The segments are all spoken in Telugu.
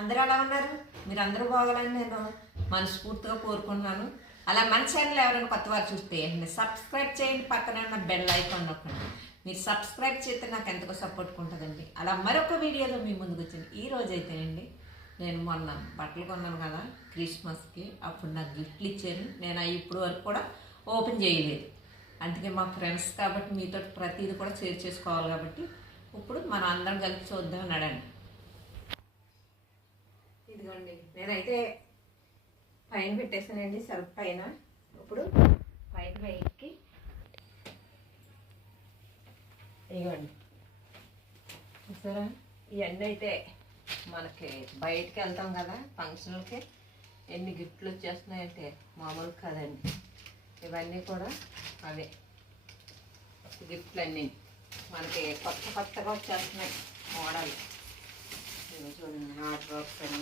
అందరూ ఎలా ఉన్నారు? మీరు అందరూ బాగాలని నేను మనస్ఫూర్తిగా కోరుకుంటున్నాను. అలా మన ఛానల్ ఎవరైనా కొత్త వారు చూస్తే సబ్స్క్రైబ్ చేయండి, పక్కనే ఉన్న బెల్ ఐకాన్ నొక్కండి. మీరు సబ్స్క్రైబ్ చేస్తే నాకు ఎంతగా సపోర్ట్ ఉంటుందండి. అలా మరొక వీడియోలో మీ ముందుకు వచ్చింది. ఈ రోజు అయితేనండి నేను మొన్న బట్టలు కొన్నాను కదా క్రిస్మస్కి, అప్పుడు నాకు గిఫ్ట్లు ఇచ్చారు. నేను అవి ఇప్పుడు వరకు కూడా ఓపెన్ చేయలేదు. అందుకే మా ఫ్రెండ్స్ కాబట్టి మీతో ప్రతిదీ కూడా షేర్ చేసుకోవాలి కాబట్టి ఇప్పుడు మనం అందరం కలిసి చూద్దాం నడండి. ఇదిగోండి నేనైతే పైన పెట్టేసానండి సెల్ఫ్ పైన. ఇప్పుడు పైన బయటికి ఇదిగోండి చూసారా, ఇవన్నీ అయితే మనకి బయటికి వెళ్తాం కదా ఫంక్షన్లకి ఎన్ని గిఫ్ట్లు వచ్చేస్తున్నాయంటే మామూలు కాదండి. ఇవన్నీ కూడా అవే గిఫ్ట్లు అన్నీ మనకి కొత్తగా వచ్చేస్తున్నాయి మోడల్. ఇవి చూడండి హాట్ బాక్స్ అని,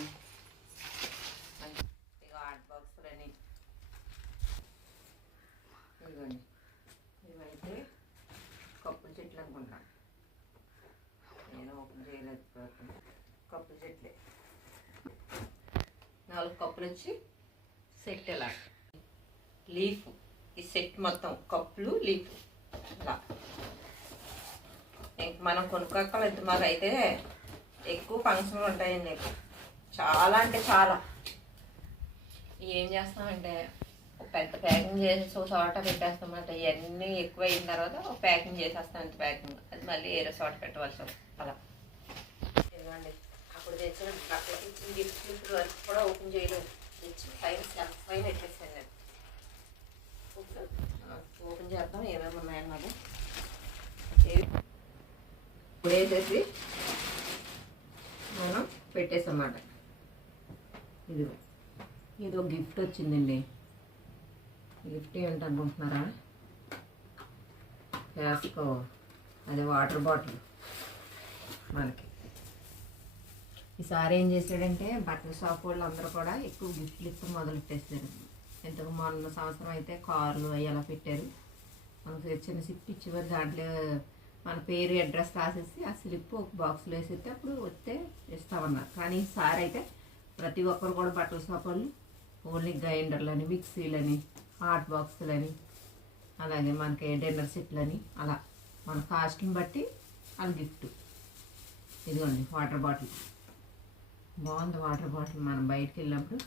ఇక హాట్ బాక్సులు అని. ఇదిగోండి ఇవైతే కప్పుల చెట్లు అనుకుంటాను, నేను ఓపెన్ చేయలేదు. కప్పుల చెట్లే 4 కప్పులు వచ్చి సెట్ ఇలా లీఫ్. ఈ సెట్ మొత్తం కప్పులు లీఫ్ ఇలా ఇంక మనం కొనుక్కోక్కలేదు. మాకు అయితే ఎక్కువ ఫంక్షన్లు ఉంటాయండి, చాలా అంటే చాలా. ఏం చేస్తామంటే ఒక పెద్ద ప్యాకింగ్ చేసి చోట పెట్టేస్తామంటే ఇవన్నీ ఎక్కువ అయిన తర్వాత ఒక ప్యాకింగ్ చేసేస్తాం. ఇంత ప్యాకింగ్ అది మళ్ళీ వేరే చోట పెట్టవలసి అలా. ఇదిగోండి అప్పుడు తెచ్చిన బట్టలకి ఇచ్చిన గిఫ్ట్లు ఇప్పుడు వరకు కూడా ఓపెన్ చేయలేదు. తెచ్చి పైన సెల్ఫ్ పైన పెట్టేసాను నేను. ఇప్పుడు ఓపెన్ చేద్దాం ఏమేమి ఉన్నాయన్నమాట. ఇప్పుడు వేసేసి మనం పెట్టేసామాట. ఇదిగో ఇది ఒక గిఫ్ట్ వచ్చిందండి. గిఫ్ట్ ఏంటనుకుంటున్నారా? క్యాస్కో, అదే వాటర్ బాటిల్. మనకి ఈసారి ఏం చేశాడంటే బట్టల షాప్ వాళ్ళు అందరూ కూడా ఎక్కువ గిఫ్ట్లు ఇప్పుడు మొదలెట్టేస్తారు. ఇంతకు మొన్న సంవత్సరం అయితే కార్లు అవి అలా పెట్టారు. మనకు చిన్న స్లిప్ ఇచ్చేవారు, దాంట్లో మన పేరు అడ్రస్ రాసేసి ఆ స్లిప్ ఒక బాక్స్లో వేసేస్తే అప్పుడు వస్తే ఇస్తామన్నారు. కానీ ఈసారి అయితే ప్రతి ఒక్కరు కూడా బట్టల షాప్ వాళ్ళు ఓన్లీ గ్రైండర్లని, మిక్సీలని, హాట్ బాక్సులని, అలాగే మనకి డిన్నర్ సెట్లని అలా మన కాస్ట్ని బట్టి అది గిఫ్ట్. ఇదిగోండి వాటర్ బాటిల్, బాగుంది వాటర్ బాటిల్. మనం బయటికి వెళ్ళినప్పుడు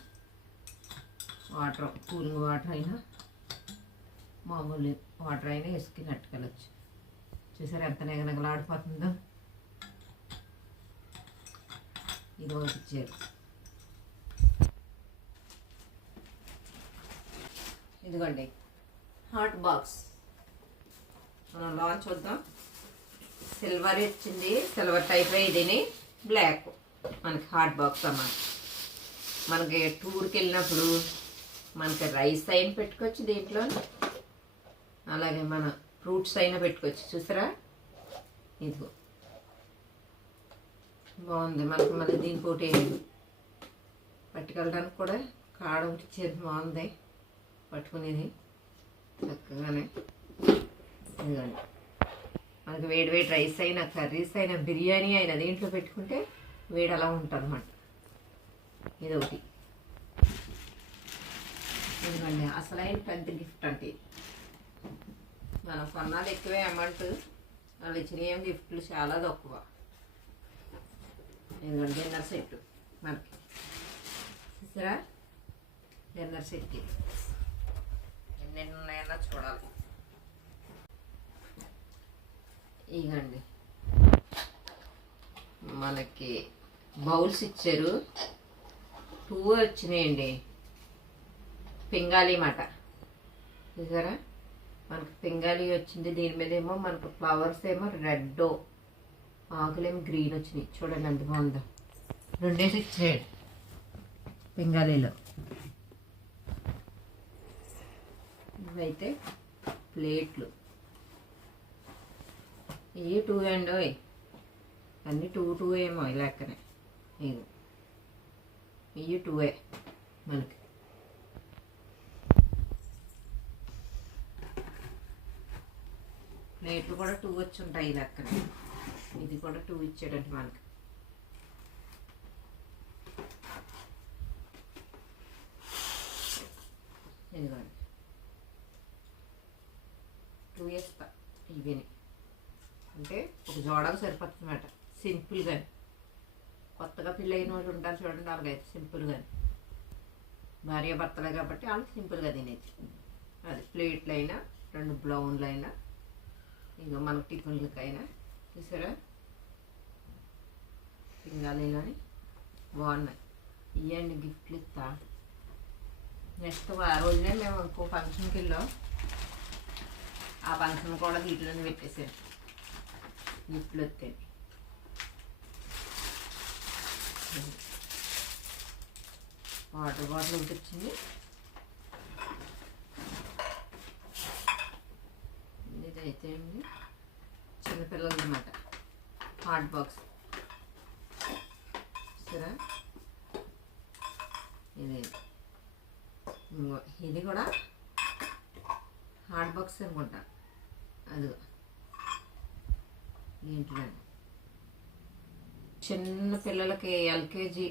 వాటర్, కూలింగ్ వాటర్ అయినా మామూలు వాటర్ అయినా వేసుకుని నెట్టుకెళ్ళచ్చు. చూసారు ఎంత నెగనగలాడిపోతుందో. ఇది ఒకటి ఇచ్చారు. ఇదిగోండి హాట్ బాక్స్. మనం లాంచ్ చూద్దాం. సిల్వర్ ఇచ్చింది, సిల్వర్ టైప్ ఇదిని బ్లాక్. మనకి హాట్ బాక్స్ అన్నమాట. మనకి టూర్కి వెళ్ళినప్పుడు మనకి రైస్ అయిన పెట్టుకోవచ్చు దీంట్లో, అలాగే మన ఫ్రూట్స్ అయినా పెట్టుకోవచ్చు. చూసారా ఇదిగో బాగుంది. మనకి మళ్ళీ దీనికోటి పట్టుకెళ్ళడానికి కూడా కాడ ఒకటి ఇచ్చేది, బాగుంది పట్టుకునేది చక్కగానే. ఇదిగోండి మనకి వేడి వేడి రైస్ అయినా, కర్రీస్ అయినా, బిర్యానీ అయినా దీంట్లో పెట్టుకుంటే వేడి అలా ఉంటుంది అన్నమాట. ఇది ఒకటి. ఇదిగోండి అసలైన పెద్ద గిఫ్ట్ అంటే మనం కొన్నాళ్ళు ఎక్కువే అమౌంట్, వాళ్ళు ఇచ్చిన ఏం గిఫ్ట్లు చాలా తక్కువ. ఇదిగోండి డిన్నర్ సెట్ మనకి. చూసారా డిన్నర్ సెట్కి ఎన్ని ఉన్నాయన్నా చూడాలి. ఇగండి మనకి బౌల్స్ ఇచ్చారు, 2 వచ్చినాయండి. పింగాళీ మాట చూసారా, మనకు పింగాళీ వచ్చింది. దీని మీద ఏమో మనకు ఫ్లవర్స్ ఏమో రెడ్, ఆకులేమో గ్రీన్ వచ్చినాయి. చూడండి ఎంత బాగుందో. 2 ఇచ్చాడు పింగాళీలో. ఇవైతే ప్లేట్లు, ఇవి 2 అండి. అన్నీ 2 ఏమో లెక్కనే. ఇవి 2 మనకి. ప్లేట్లు కూడా 2 వచ్చి ఉంటాయి లెక్కనే. ఇది కూడా 2 ఇచ్చాడంటే మనకి. ఇదిగోండి 2 వేస్తా ఇవిని, అంటే ఒక జోడకు సరిపోతుంది అన్నమాట. సింపుల్గా కొత్తగా పెళ్ళి అయిన వాళ్ళు ఉంటారు చూడండి, అలాగైతే సింపుల్గా భార్య భర్తలే కాబట్టి వాళ్ళు సింపుల్గా తినేది. అది ప్లేట్లు అయినా 2 బ్లౌన్లు అయినా ఇంకా మనకు టిఫిన్లకైనా చూసారా పింగాలీలోని బాగున్నాయి. ఇవ్వండి గిఫ్ట్లు ఇస్తా. నెక్స్ట్ ఆ రోజునే మేము ఇంకో ఫంక్షన్కి వెళ్ళాం, ఆ ఫంక్షన్ కూడా వీటిలోనే పెట్టేసాను గిఫ్ట్లు వస్తాయి. వాటర్ బాటిల్ ఒకటి వచ్చింది, ఇదైతే చిన్నపిల్లలు అన్నమాట హాట్ బాక్స్ సరే. ఇది కూడా హాట్ బాక్స్ అనుకుంటా. అదిగో దీంట్లో చిన్న పిల్లలకి ఎల్కేజీ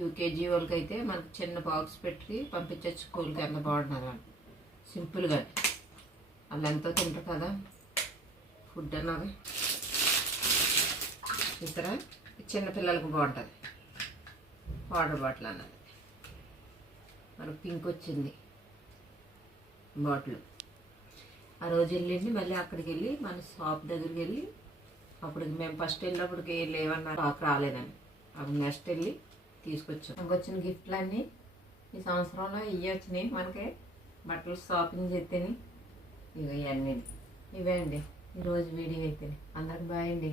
యూకేజీ వాళ్ళకి అయితే మనకి చిన్న బాక్స్ పెట్టి పంపించవచ్చు స్కూల్కి. ఎంత బాగుంటున్నారు వాళ్ళు సింపుల్గా, వాళ్ళు ఎంతో తింటారు కదా ఫుడ్ అన్నది. ఇక్కడ చిన్నపిల్లలకు బాగుంటుంది వాటర్ బాటిల్ అన్నది. మనకు పింక్ వచ్చింది బాటిల్. ఆ రోజు వెళ్ళింది మళ్ళీ అక్కడికి వెళ్ళి మన షాప్ దగ్గరికి వెళ్ళి, అప్పుడు మేము ఫస్ట్ వెళ్ళినప్పటికి లేవన్నా స్టాక్ రాలేదని, అప్పుడు నెక్స్ట్ వెళ్ళి తీసుకొచ్చాం. మనకు వచ్చిన గిఫ్ట్లు అన్నీ ఈ సంవత్సరంలో ఇవి వచ్చినాయి మనకి. బట్టలు షాపింగ్ చేస్తేనే ఇవన్నీ ఇవే అండి ఈరోజు వీడియో అయితే. అందరికి బాయ్ అండి.